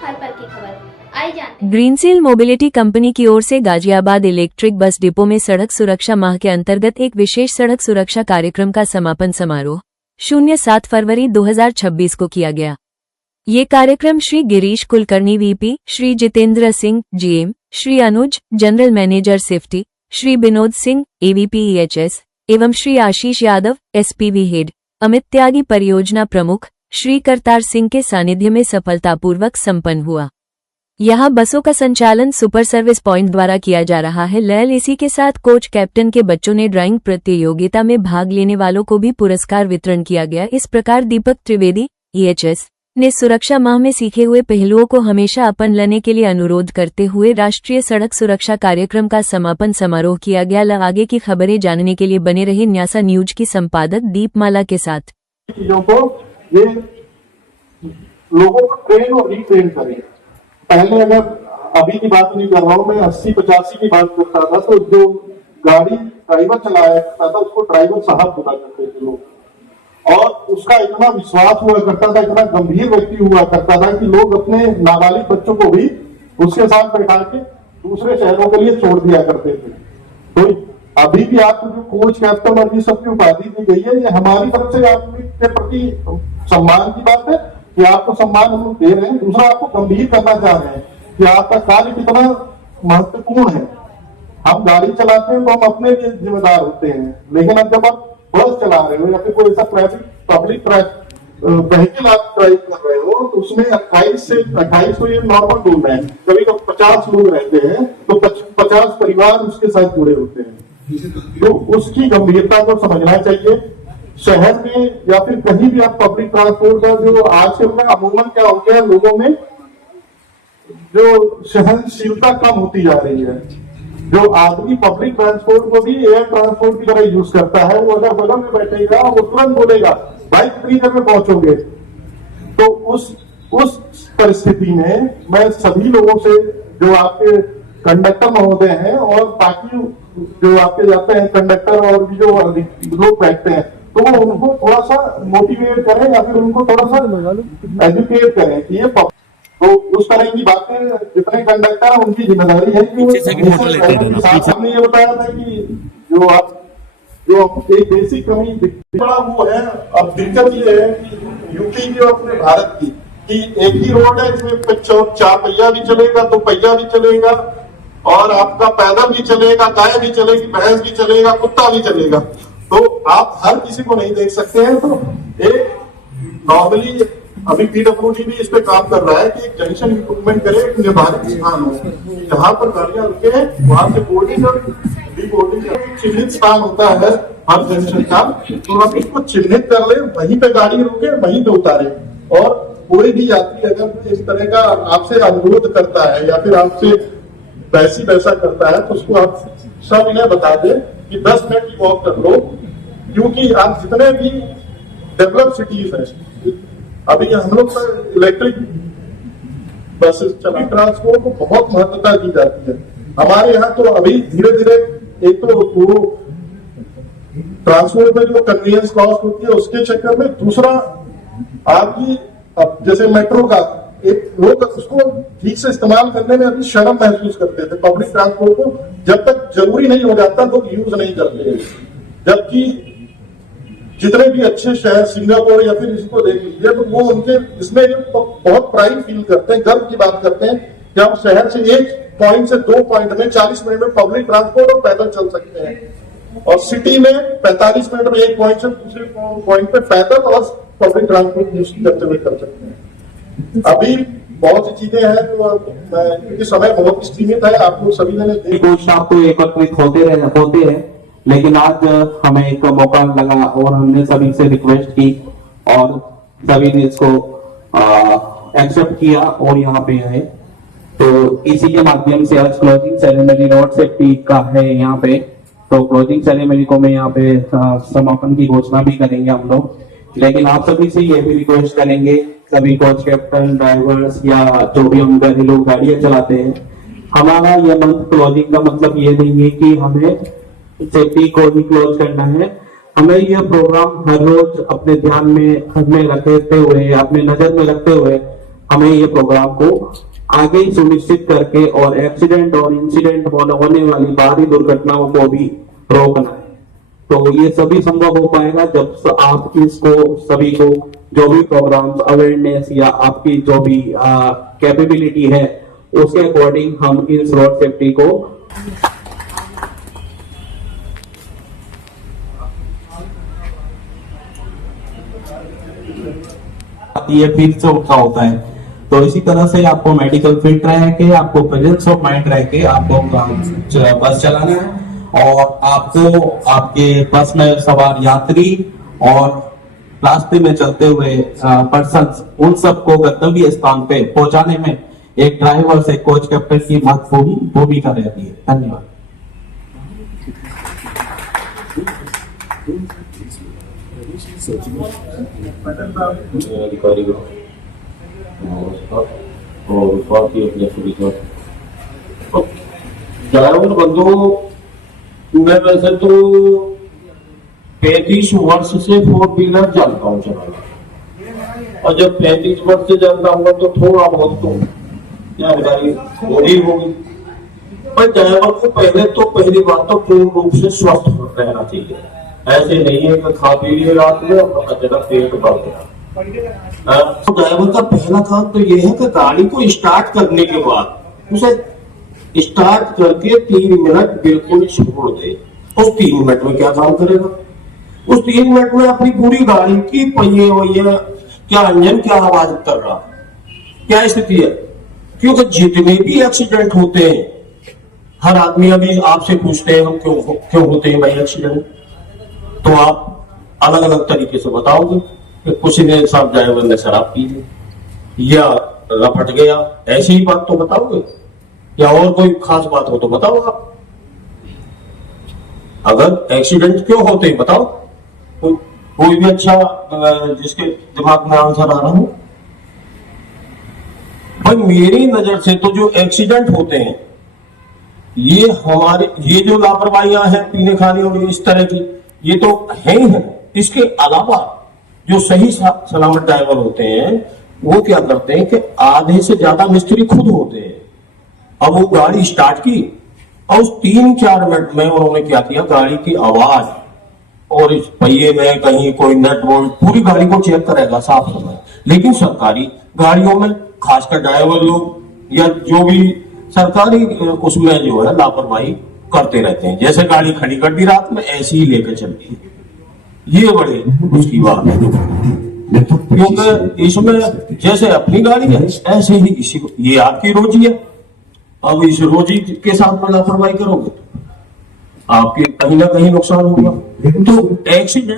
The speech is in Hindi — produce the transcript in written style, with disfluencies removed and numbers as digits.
हर पल की खबर। आइए जानते हैं। ग्रीनसील मोबिलिटी कंपनी की ओर से गाजियाबाद इलेक्ट्रिक बस डिपो में सड़क सुरक्षा माह के अंतर्गत एक विशेष सड़क सुरक्षा कार्यक्रम का समापन समारोह 07 फरवरी 2026 को किया गया। ये कार्यक्रम Shri Girish Kulkarni VP, Shri Jitendra Singh GM, Shri Anuj general manager safety, Shri Vinod Singh AVP EHS एवं श्री आशीष यादव SPV हेड, अमित त्यागी परियोजना प्रमुख, श्री करतार सिंह के सानिध्य में सफलतापूर्वक संपन्न हुआ। यहाँ बसों का संचालन सुपर सर्विस पॉइंट द्वारा किया जा रहा है। लैल इसी के साथ कोच कैप्टन के बच्चों ने ड्राइंग प्रतियोगिता में भाग लेने वालों को भी पुरस्कार वितरण किया गया। इस प्रकार दीपक त्रिवेदी EHS ने सुरक्षा माह में सीखे हुए पहलुओं को हमेशा अपन लेने के लिए अनुरोध करते हुए राष्ट्रीय सड़क सुरक्षा कार्यक्रम का समापन समारोह किया गया। आगे की खबरें जानने के लिए बने रहे न्यासा न्यूज की संपादक दीपमाला के साथ। चीजों को ये लोगों को ट्रेन और रिट्रेन करें। पहले अगर अभी की बात नहीं कर रहा हूँ मैं, 80-85 की बात करता था तो जो गाड़ी ड्राइवर चलाया करता था उसको ड्राइवर साहब बोला करते थे लोग, और उसका इतना विश्वास हुआ करता था, इतना गंभीर व्यक्ति हुआ करता था कि लोग अपने नाबालिग बच्चों को भी उसके साथ बैठा के दूसरे शहरों के लिए छोड़ दिया करते थे। तो अभी भी आपको जो कोच कैप्टन और ये सब की उपाधि दी गई है, ये हमारी तरफ से आपके प्रति सम्मान की बात है कि आपको सम्मान हम लोग दे रहे हैं। दूसरा, आपको गंभीर करना चाह रहे हैं कि आपका कार्य कितना महत्वपूर्ण है। हम गाड़ी चलाते हैं तो हम अपने लिए जिम्मेदार होते हैं, लेकिन अब जब आप बस चला रहे हो या फिर कोई ऐसा पब्लिक व्हीकल आप ड्राइव कर रहे हो तो उसमें 28 से 28 को ये नॉर्मल रूल है। कभी कभी 50 लोग रहते हैं तो 50 परिवार उसके साथ जुड़े होते हैं, तो उसकी गंभीरता को समझना चाहिए। शहर में या फिर कहीं भी आप पब्लिक ट्रांसपोर्ट का जो आजकल में अमूमन क्या हो गया, लोगों में जो सहनशीलता कम होती जा रही है। जो आदमी पब्लिक ट्रांसपोर्ट को भी एयर ट्रांसपोर्ट की तरह यूज करता है, वो अगर बगल में बैठेगा वो तुरंत बोलेगा भाई कितनी देर में पहुंचोगे। तो उस परिस्थिति में मैं सभी लोगों से, जो आपके कंडक्टर महोदय हैं और बाकी जो आपके जाते हैं कंडक्टर और भी जो लोग बैठते हैं, तो वो उनको थोड़ा सा मोटिवेट करें या फिर उनको थोड़ा सा एजुकेट करें कि ये तो उस तरह की बातें जितने कंडक्टर हैं उनकी जिम्मेदारी है कि हमने ये बताया था कि जो एक बेसिक कमी बड़ा वो है। अब दिक्कत ये है कि यूपी की और अपने भारत की कि एक ही रोड है, इसमें 4 पहिया भी चलेगा, 2 पहिया भी चलेगा और आपका पैदल भी चलेगा, गाय भी चलेगी, भैंस भी चलेगा, कुत्ता भी चलेगा। तो आप हर किसी को नहीं देख सकते हैं। तो एक नॉर्मली अभी PWD भी इस पे काम कर रहा है कि एक जंक्शन इम्प्रूवमेंट करे, एक निर्धारित स्थान हो जहां पर गाड़ियां रुके, वहां से बोर्डिंग और डीबोर्डिंग चिन्हित स्थान होता है हर जंक्शन का, तो आप इसको चिन्हित कर ले, वहीं पे गाड़ी रुके, वहीं पे उतारे। और कोई भी यात्री अगर इस तरह का आपसे अनुरोध करता है या फिर आपसे वैसा करता है तो उसको आप सब इन्हें बता दे कि 10 मिनट की वॉक कर लो, क्योंकि आप जितने भी डेवलप सिटीज हैं, अभी हम लोग इलेक्ट्रिक बसेस चला ट्रांसपोर्ट को बहुत महत्वता दी जाती है। हमारे यहाँ तो अभी धीरे धीरे एक तो वो ट्रांसपोर्ट में जो कन्वीनियंस कॉस्ट होती है उसके चक्कर में, दूसरा आपकी जैसे मेट्रो का एक लोग उसको ठीक से इस्तेमाल करने में अभी शर्म महसूस करते थे। पब्लिक ट्रांसपोर्ट को जब तक जरूरी नहीं हो जाता तो यूज नहीं करते, जबकि जितने भी अच्छे शहर सिंगापुर या फिर इसको देख लीजिए तो वो उनके इसमें बहुत प्राइड फील करते हैं, गर्व की बात करते हैं कि हम शहर से एक पॉइंट से 2 पॉइंट में 40 मिनट में पब्लिक ट्रांसपोर्ट और पैदल चल सकते हैं, और सिटी में 45 मिनट में एक पॉइंट से दूसरे पॉइंट पे पैदल और पब्लिक ट्रांसपोर्ट यूज करते हुए कर सकते हैं। अभी बहुत सी चीजें हैं क्योंकि समय बहुत सीमित है, आप लोग सभी ने तो एकत्रित होते हैं, लेकिन आज हमें एक मौका लगा और हमने सभी से रिक्वेस्ट की और सभी ने इसको एक्सेप्ट किया और यहाँ पे आए। तो इसी के माध्यम से आज क्लोजिंग सेरेमनी रोड सेफ्टी का है यहाँ पे, तो क्लोजिंग सेरेमनी को मैं यहाँ पे समापन की घोषणा भी करेंगे हम लोग। लेकिन आप सभी से ये भी रिक्वेस्ट करेंगे, सभी कोच कैप्टन ड्राइवर्स या जो भी हम घरेलू गाड़ियां चलाते हैं, हमारा ये मंथ क्लोजिंग का मतलब ये नहीं है कि हमें सेफ्टी को ही क्लोज करना है। हमें यह प्रोग्राम हर रोज अपने ध्यान में रखते हुए, अपने नजर में रखते हुए हमें ये प्रोग्राम को आगे सुनिश्चित करके और एक्सीडेंट और इंसिडेंट होने वाली बाहरी दुर्घटनाओं को भी रोकना है। तो ये सभी संभव हो पाएगा जब आप इसको सभी को जो भी प्रोग्राम्स अवेयरनेस या आपकी जो भी कैपेबिलिटी है उसके अकॉर्डिंग हम इस रोड सेफ्टी को ये फिर से उठा होता है। तो इसी तरह से आपको मेडिकल फिट रह के, आपको प्रेजेंस ऑफ माइंड रह के आपको बस चलाना है और आपको आपके बस में सवार यात्री और रास्ते में चलते हुए पर्सन्स उन सबको गंतव्य स्थान पे पहुंचाने में एक ड्राइवर से कोच कैप्टन की महत्वपूर्ण भूमिका रहती है। धन्यवाद। अधिकारी ड्राइवर बंधु, मैं वैसे तो 35 वर्ष से 4 व्हीलर जानता हूँ चलाना, और जब 35 वर्ष से जानता हूँ तो थोड़ा बहुत तो जानकारी होगी। पर ड्राइवर को पहली बात तो पूर्ण रूप से स्वस्थ रहना चाहिए। ऐसे नहीं है कि खा पी लिए रात में और पता चला पेट भर गया। तो ड्राइवर का पहला काम तो यह है कि गाड़ी को स्टार्ट करने के बाद उसे स्टार्ट करके 3 मिनट बिल्कुल छोड़ दे। उस 3 मिनट में क्या काम करेगा? उस 3 मिनट में अपनी पूरी गाड़ी की पहिए वहिए, क्या इंजन क्या आवाज कर रहा, क्या स्थिति है। क्योंकि जितने भी एक्सीडेंट होते हैं, हर आदमी अभी आपसे पूछते हैं हम क्यों होते हैं भाई एक्सीडेंट, तो आप अलग अलग तरीके से बताओगे कि कुछ ने साहब ड्राइवर ने शराब पी ली या लपट गया, ऐसी ही बात तो बताओगे, या और कोई खास बात हो तो बताओ आप। अगर एक्सीडेंट क्यों होते हैं बताओ, कोई भी अच्छा जिसके दिमाग में आंसर आ रहा हो। भाई मेरी नजर से तो जो एक्सीडेंट होते हैं ये जो लापरवाहियां हैं पीने खाने और इस तरह की, ये तो है ही है। इसके अलावा जो सही सलामत ड्राइवर होते हैं वो क्या करते हैं कि आधे से ज्यादा मिस्त्री खुद होते हैं। अब वो गाड़ी स्टार्ट की और उस 3-4 मिनट में उन्होंने क्या किया, गाड़ी की आवाज और इस पहिए में कहीं कोई नट बोल्ट पूरी गाड़ी को चेक करेगा साफ समय। लेकिन सरकारी गाड़ियों में खासकर ड्राइवर लोग या जो भी सरकारी उसमें जो है लापरवाही करते रहते हैं। जैसे गाड़ी खड़ी कर दी रात में ऐसे ही लेकर चलती है। ये बड़े उसकी बात है, क्योंकि इसमें जैसे अपनी गाड़ी है ऐसे ही किसी को, ये आपकी रोजी है। अब इस रोजी के साथ में लापरवाही करोगे आपके कहीं ना कहीं नुकसान होगा। तो एक्सीडेंट